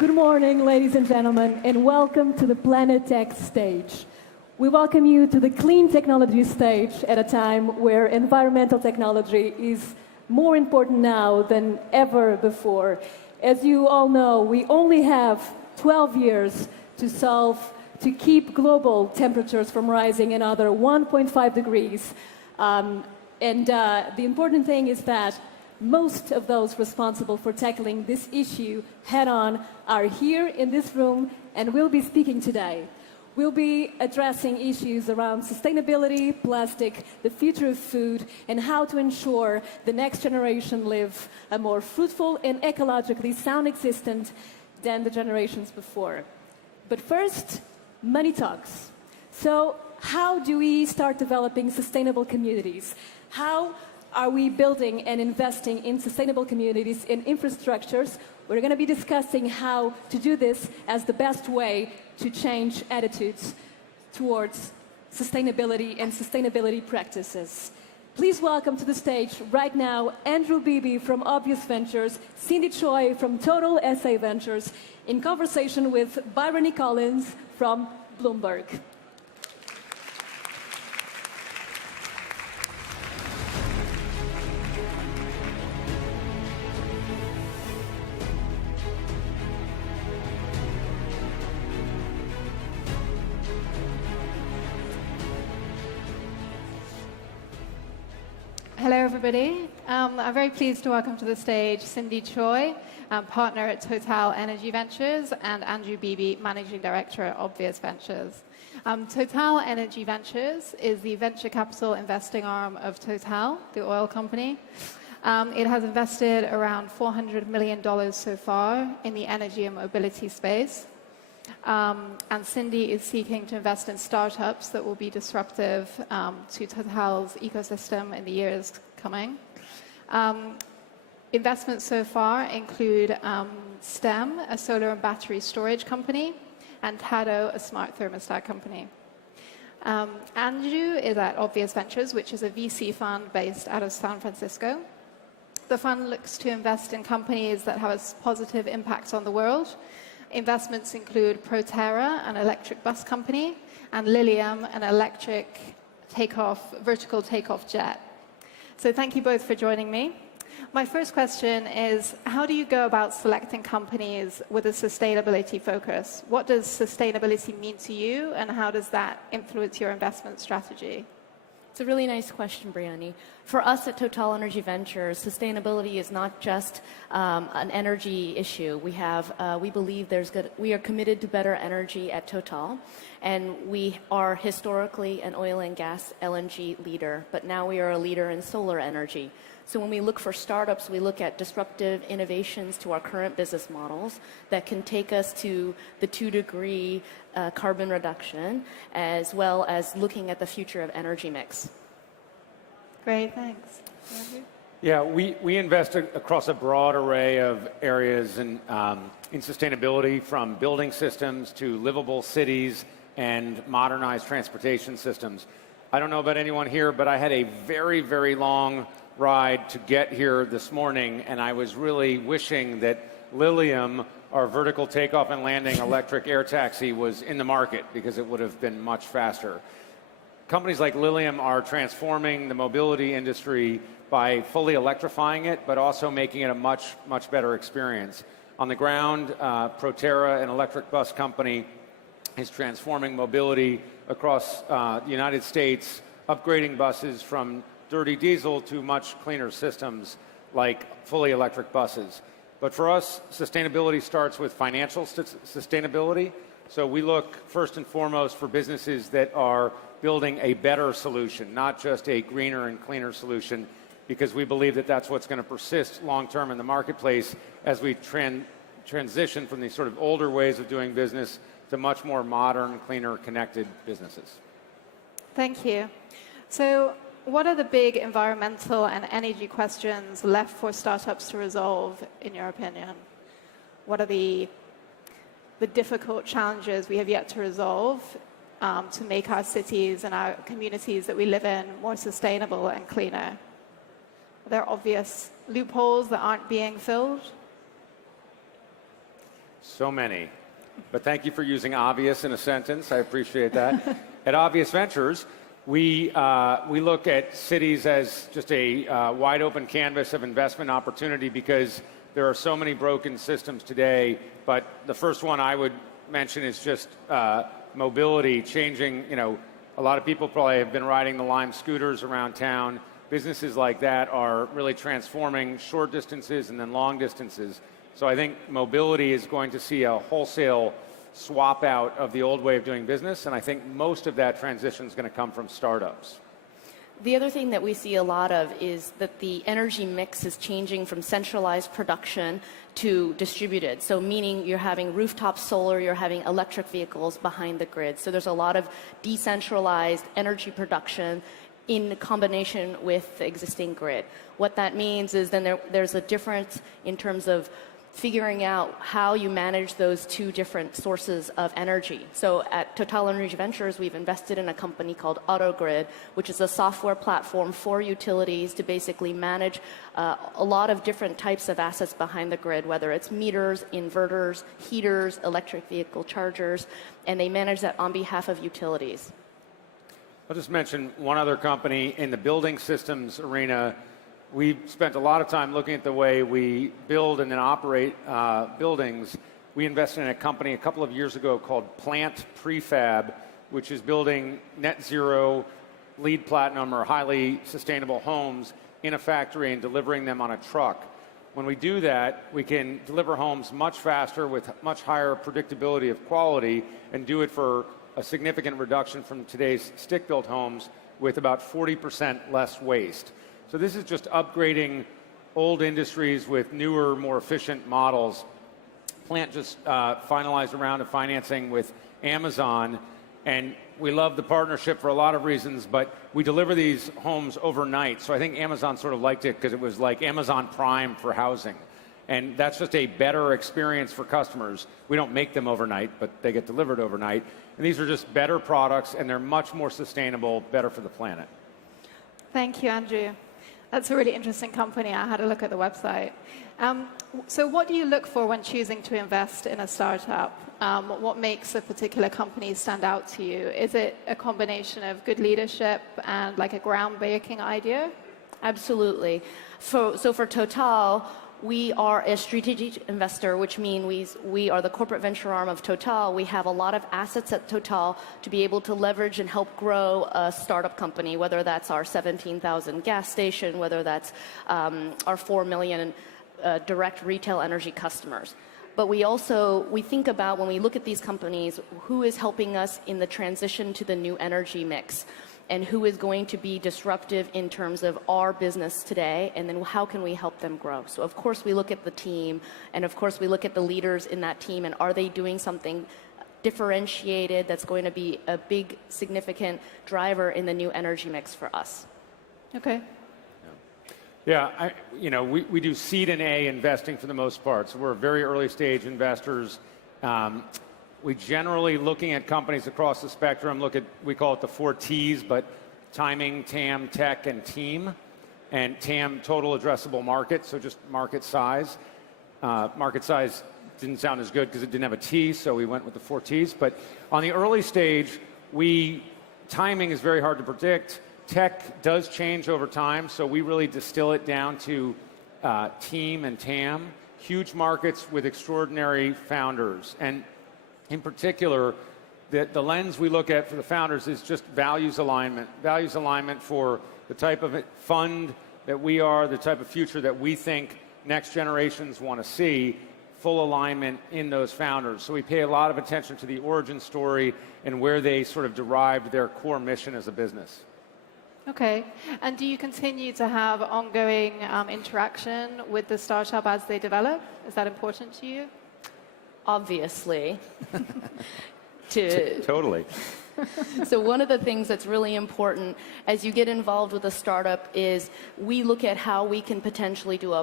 Good morning, ladies and gentlemen, and welcome to the Planet Tech stage. We welcome you to the clean technology stage at a time where environmental technology is more important now than ever before. As you all know, we only have 12 years to keep global temperatures from rising another 1.5 degrees. The important thing is that most of those responsible for tackling this issue head-on are here in this room and will be speaking today. We'll be addressing issues around sustainability, plastic, the future of food, and how to ensure the next generation live a more fruitful and ecologically sound existence than the generations before. But first, money talks. So how do we start developing sustainable communities? How are we building and investing in sustainable communities and infrastructures? We're going to be discussing how to do this as the best way to change attitudes towards sustainability and sustainability practices. Please welcome to the stage right now Andrew Beebe from Obvious Ventures, Cindi Choi from Total SA Ventures, in conversation with Bryony from Bloomberg. Hello, everybody. I'm very pleased to welcome to the stage Cindi Choi, partner at Total Energy Ventures, and Andrew Beebe, managing director at Obvious Ventures. Total Energy Ventures is the venture capital investing arm of Total, the oil company. It has invested around $400 million so far in the energy and mobility space. And Cindi is seeking to invest in startups that will be disruptive to Total's ecosystem in the years coming. Investments so far include STEM, a solar and battery storage company, and Tado, a smart thermostat company. Andrew is at Obvious Ventures, which is a VC fund based out of San Francisco. The fund looks to invest in companies that have a positive impact on the world. Investments include Proterra, an electric bus company, and Lilium, an electric vertical takeoff jet. So thank you both for joining me. My first question is, how do you go about selecting companies with a sustainability focus? What does sustainability mean to you, and how does that influence your investment strategy? It's a really nice question, Bryony. For us at Total Energy Ventures, sustainability is not just an energy issue. We believe we are committed to better energy at Total, and we are historically an oil and gas LNG leader, but now we are a leader in solar energy. So when we look for startups, we look at disruptive innovations to our current business models that can take us to the 2-degree carbon reduction, as well as looking at the future of energy mix. Great, thanks. Yeah, we invest across a broad array of areas in sustainability, from building systems to livable cities and modernized transportation systems. I don't know about anyone here, but I had a very, very long ride to get here this morning, and I was really wishing that Lilium, our vertical takeoff and landing electric air taxi, was in the market, because it would have been much faster. Companies like Lilium are transforming the mobility industry by fully electrifying it, but also making it a much, much better experience. On the ground, Proterra, an electric bus company, is transforming mobility across the United States, upgrading buses from dirty diesel to much cleaner systems like fully electric buses. But for us, sustainability starts with financial sustainability. So we look first and foremost for businesses that are building a better solution, not just a greener and cleaner solution, because we believe that that's what's going to persist long-term in the marketplace as we transition from these sort of older ways of doing business to much more modern, cleaner, connected businesses. Thank you. So what are the big environmental and energy questions left for startups to resolve, in your opinion? What are the difficult challenges we have yet to resolve to make our cities and our communities that we live in more sustainable and cleaner? Are there obvious loopholes that aren't being filled? So many. But thank you for using obvious in a sentence. I appreciate that. At Obvious Ventures, we look at cities as just a wide open canvas of investment opportunity because there are so many broken systems today. But the first one I would mention is just mobility, changing, a lot of people probably have been riding the Lime scooters around town. Businesses like that are really transforming short distances and then long distances. So I think mobility is going to see a wholesale swap out of the old way of doing business, and I think most of that transition is going to come from startups. The other thing that we see a lot of is that the energy mix is changing from centralized production to distributed. So meaning you're having rooftop solar, you're having electric vehicles behind the grid. So there's a lot of decentralized energy production in combination with the existing grid. What that means is then there's a difference in terms of figuring out how you manage those two different sources of energy. So at Total Energy Ventures, we've invested in a company called AutoGrid, which is a software platform for utilities to basically manage a lot of different types of assets behind the grid, whether it's meters, inverters, heaters, electric vehicle chargers, and they manage that on behalf of utilities. I'll just mention one other company in the building systems arena. We've spent a lot of time looking at the way we build and then operate buildings. We invested in a company a couple of years ago called Prefab, which is building net zero, LEED Platinum, or highly sustainable homes in a factory and delivering them on a truck. When we do that, we can deliver homes much faster with much higher predictability of quality and do it for a significant reduction from today's stick-built homes with about 40% less waste. So this is just upgrading old industries with newer, more efficient models. Plant just finalized a round of financing with Amazon, and we love the partnership for a lot of reasons, but we deliver these homes overnight. So I think Amazon sort of liked it because it was like Amazon Prime for housing. And that's just a better experience for customers. We don't make them overnight, but they get delivered overnight. And these are just better products, and they're much more sustainable, better for the planet. Thank you, Andrew. That's a really interesting company. I had a look at the website. So what do you look for when choosing to invest in a startup? What makes a particular company stand out to you? Is it a combination of good leadership and like a groundbreaking idea? Absolutely. So for Total, we are a strategic investor, which means we are the corporate venture arm of Total. We have a lot of assets at Total to be able to leverage and help grow a startup company, whether that's our 17,000 gas station, whether that's our 4 million direct retail energy customers. But we think about, when we look at these companies, who is helping us in the transition to the new energy mix, and who is going to be disruptive in terms of our business today, and then how can we help them grow? So of course we look at the team, and of course we look at the leaders in that team, and are they doing something differentiated that's going to be a big, significant driver in the new energy mix for us? Okay. Yeah, we do seed and A investing for the most part. So we're very early stage investors. We generally, looking at companies across the spectrum, we call it the 4 T's, but timing, TAM, tech, and team. And TAM, total addressable market, so just market size. Market size didn't sound as good because it didn't have a T, so we went with the 4 T's. But on the early stage, timing is very hard to predict. Tech does change over time, so we really distill it down to team and TAM. Huge markets with extraordinary founders. And in particular, the lens we look at for the founders is just values alignment. Values alignment for the type of fund that we are, the type of future that we think next generations want to see, full alignment in those founders. So we pay a lot of attention to the origin story and where they sort of derived their core mission as a business. Okay. And do you continue to have ongoing interaction with the startup as they develop? Is that important to you? Obviously. Totally. So one of the things that's really important as you get involved with a startup is we look at how we can potentially do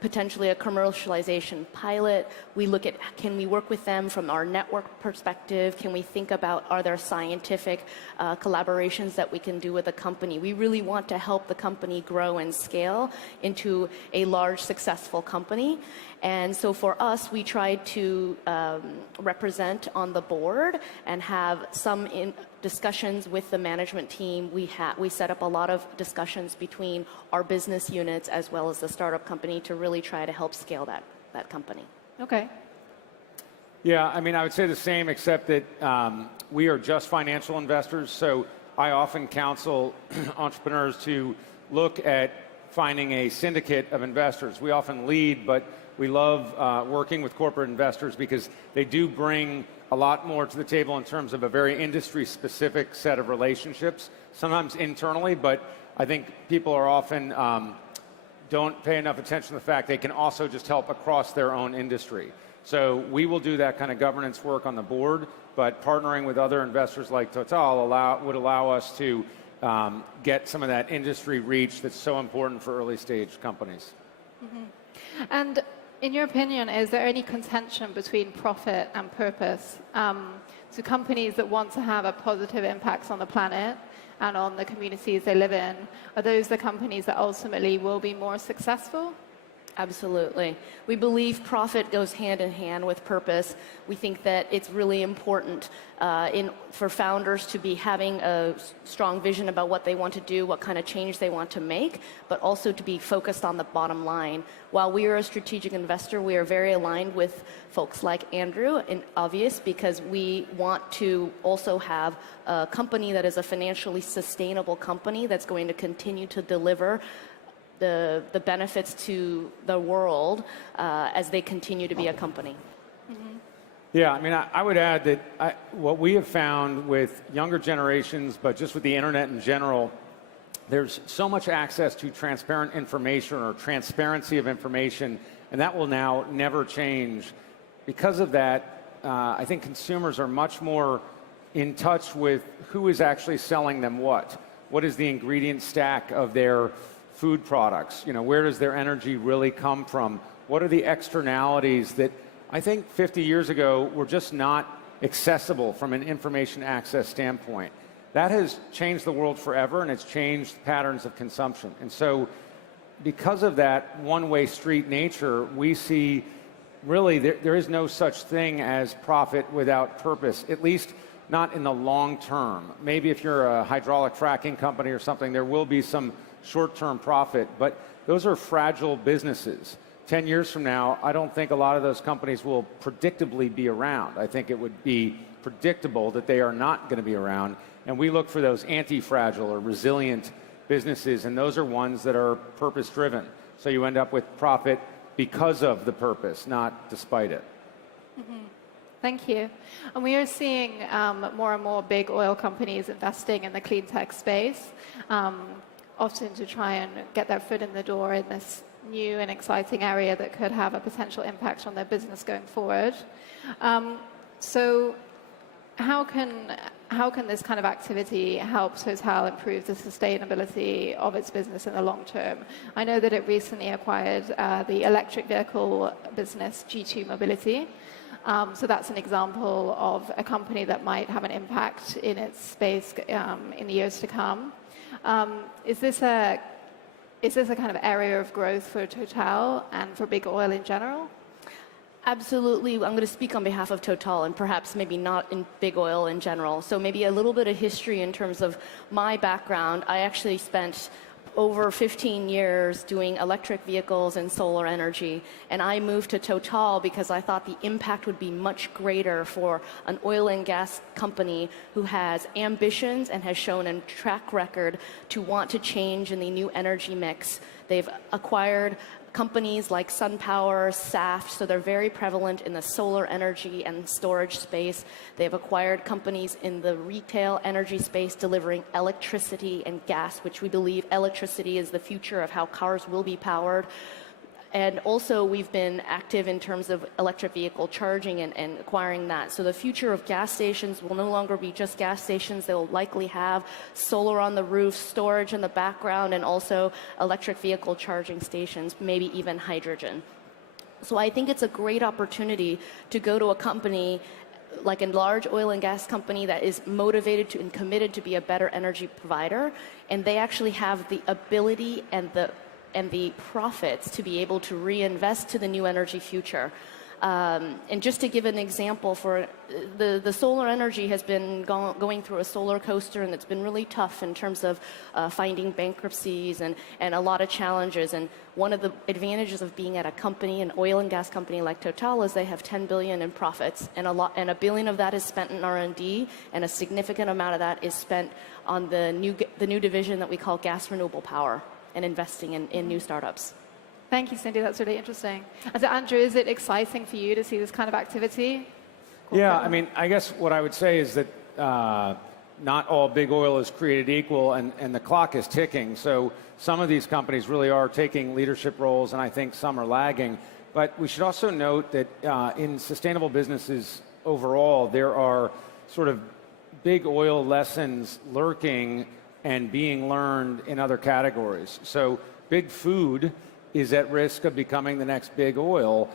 potentially a commercialization pilot. We look at, can we work with them from our network perspective? Can we think about, are there scientific collaborations that we can do with the company? We really want to help the company grow and scale into a large, successful company. And so for us, we tried to represent on the board and have some discussions with the management team. We set up a lot of discussions between our business units as well as the startup company to really try to help scale that company. Okay. Yeah, I mean, I would say the same, except that we are just financial investors. So I often counsel entrepreneurs to look at finding a syndicate of investors. We often lead, but we love working with corporate investors because they do bring a lot more to the table in terms of a very industry-specific set of relationships, sometimes internally, but I think people are often don't pay enough attention to the fact they can also just help across their own industry. So we will do that kind of governance work on the board, but partnering with other investors like Total would allow us to get some of that industry reach that's so important for early-stage companies. Mm-hmm. And in your opinion, is there any contention between profit and purpose? To companies that want to have a positive impact on the planet and on the communities they live in, are those the companies that ultimately will be more successful? Absolutely. We believe profit goes hand in hand with purpose. We think that it's really important for founders to be having a strong vision about what they want to do, what kind of change they want to make, but also to be focused on the bottom line. While we are a strategic investor, we are very aligned with folks like Andrew, and obvious, because we want to also have a company that is a financially sustainable company that's going to continue to deliver the benefits to the world as they continue to be a company. Mm-hmm. Yeah, I mean, I would add that what we have found with younger generations, but just with the internet in general, there's so much access to transparent information or transparency of information, and that will now never change. Because of that, I think consumers are much more in touch with who is actually selling them what. What is the ingredient stack of their food products? You know, where does their energy really come from? What are the externalities that I think 50 years ago were just not accessible from an information access standpoint? That has changed the world forever, and it's changed patterns of consumption. And so because of that one-way street nature, we see really there is no such thing as profit without purpose, at least not in the long term. Maybe if you're a hydraulic fracking company or something, there will be some short-term profit, but those are fragile businesses. 10 years from now, I don't think a lot of those companies will predictably be around. I think it would be predictable that they are not going to be around, and we look for those anti-fragile or resilient businesses, and those are ones that are purpose-driven. So you end up with profit because of the purpose, not despite it. Mm-hmm. Thank you. And we are seeing more and more big oil companies investing in the clean tech space, often to try and get their foot in the door in this new and exciting area that could have a potential impact on their business going forward. So how can this kind of activity help Total improve the sustainability of its business in the long term? I know that it recently acquired the electric vehicle business G2 Mobility. So that's an example of a company that might have an impact in its space in the years to come. Is this a kind of area of growth for Total and for big oil in general? Absolutely. I'm going to speak on behalf of Total and perhaps maybe not in big oil in general. So maybe a little bit of history in terms of my background. I actually spent over 15 years doing electric vehicles and solar energy, and I moved to Total because I thought the impact would be much greater for an oil and gas company who has ambitions and has shown a track record to want to change in the new energy mix. They've acquired companies like SunPower, Saft, so they're very prevalent in the solar energy and storage space. They've acquired companies in the retail energy space delivering electricity and gas, which we believe electricity is the future of how cars will be powered. And also, we've been active in terms of electric vehicle charging and acquiring that. So the future of gas stations will no longer be just gas stations. They'll likely have solar on the roof, storage in the background, and also electric vehicle charging stations, maybe even hydrogen. So I think it's a great opportunity to go to a company like a large oil and gas company that is motivated to and committed to be a better energy provider, and they actually have the ability and the profits to be able to reinvest to the new energy future. And just to give an example, for the solar energy has been going through a solar coaster, and it's been really tough in terms of finding bankruptcies and a lot of challenges. And one of the advantages of being at a company, an oil and gas company like Total, is they have 10 billion in profits, and a billion of that is spent in R&D, and a significant amount of that is spent on the new division that we call gas renewable power, and investing in new startups. Thank you, Cindi. That's really interesting. And so, Andrew, is it exciting for you to see this kind of activity? Yeah, I mean, I guess what I would say is that not all big oil is created equal, and the clock is ticking. So some of these companies really are taking leadership roles, and I think some are lagging. But we should also note that in sustainable businesses overall, there are sort of big oil lessons lurking and being learned in other categories. So big food is at risk of becoming the next big oil,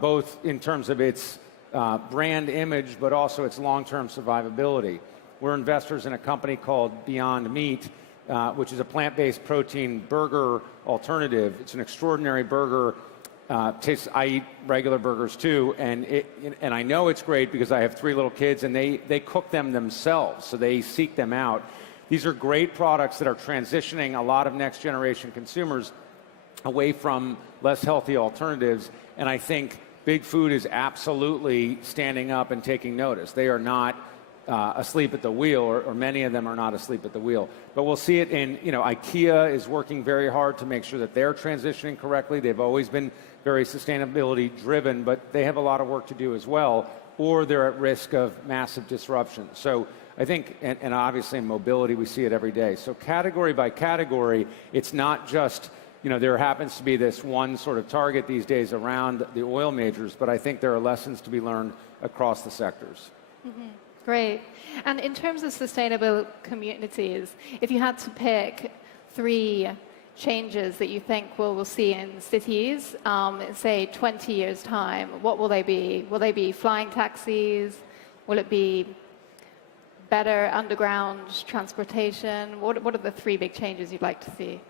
both in terms of its brand image, but also its long-term survivability. We're investors in a company called Beyond Meat, which is a plant-based protein burger alternative. It's an extraordinary burger. I eat regular burgers too, and I know it's great because I have 3 little kids, and they cook them themselves, so they seek them out. These are great products that are transitioning a lot of next-generation consumers away from less healthy alternatives, and I think big food is absolutely standing up and taking notice. They are not asleep at the wheel, or many of them are not asleep at the wheel. But we'll see it in, IKEA is working very hard to make sure that they're transitioning correctly. They've always been very sustainability driven, but they have a lot of work to do as well, or they're at risk of massive disruption. So I think, and obviously in mobility, we see it every day. So category by category, it's not just, there happens to be this one sort of target these days around the oil majors, but I think there are lessons to be learned across the sectors. Mm-hmm. Great. And in terms of sustainable communities, if you had to pick 3 changes that you think we'll see in cities, in, say, 20 years' time, what will they be? Will they be flying taxis? Will it be better underground transportation? What are the 3 big changes you'd like to see?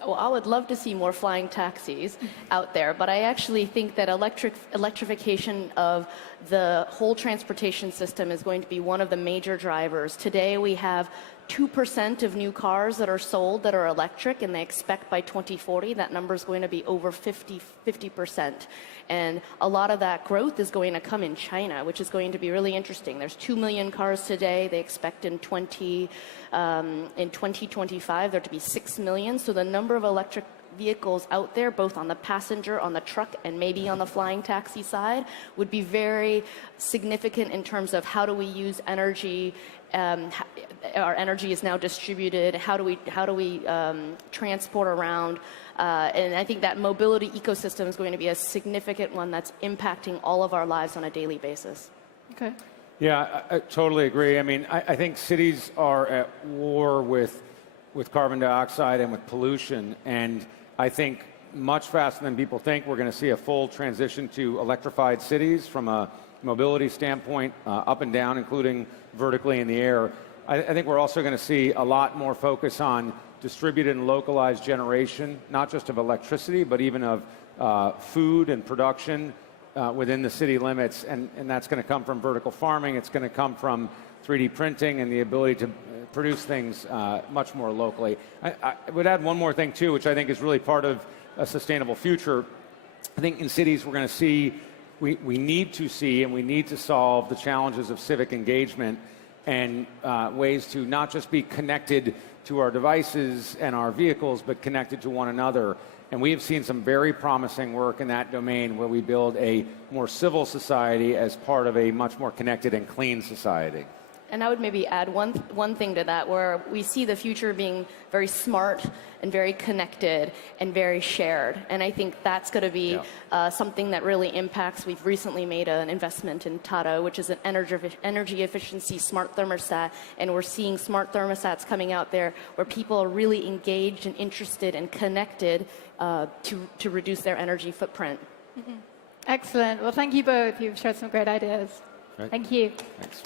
Well, I would love to see more flying taxis out there, but I actually think that electrification of the whole transportation system is going to be one of the major drivers. Today, we have 2% of new cars that are sold that are electric, and they expect by 2040 that number is going to be over 50%. And a lot of that growth is going to come in China, which is going to be really interesting. There's 2 million cars today. They expect in 2025 there to be 6 million. So the number of electric vehicles out there, both on the passenger, on the truck, and maybe on the flying taxi side, would be very significant in terms of how do we use energy. Our energy is now distributed. How do we transport around? And I think that mobility ecosystem is going to be a significant one that's impacting all of our lives on a daily basis. Okay. Yeah, I totally agree. I mean, I think cities are at war with carbon dioxide and with pollution, and I think much faster than people think we're going to see a full transition to electrified cities from a mobility standpoint, up and down, including vertically in the air. I think we're also going to see a lot more focus on distributed and localized generation, not just of electricity, but even of food and production within the city limits. And that's going to come from vertical farming. It's going to come from 3D printing and the ability to produce things much more locally. I would add one more thing, too, which I think is really part of a sustainable future. I think in cities we're going to see, we need to see and we need to solve the challenges of civic engagement and ways to not just be connected to our devices and our vehicles, but connected to one another. And we have seen some very promising work in that domain where we build a more civil society as part of a much more connected and clean society. And I would maybe add one thing to that, where we see the future being very smart and very connected and very shared. And I think that's going to be something that really impacts. We've recently made an investment in Tata, which is an energy efficiency smart thermostat. And we're seeing smart thermostats coming out there where people are really engaged and interested and connected to reduce their energy footprint. Excellent. Well, thank you both. You've shared some great ideas. Right. Thank you. Thanks.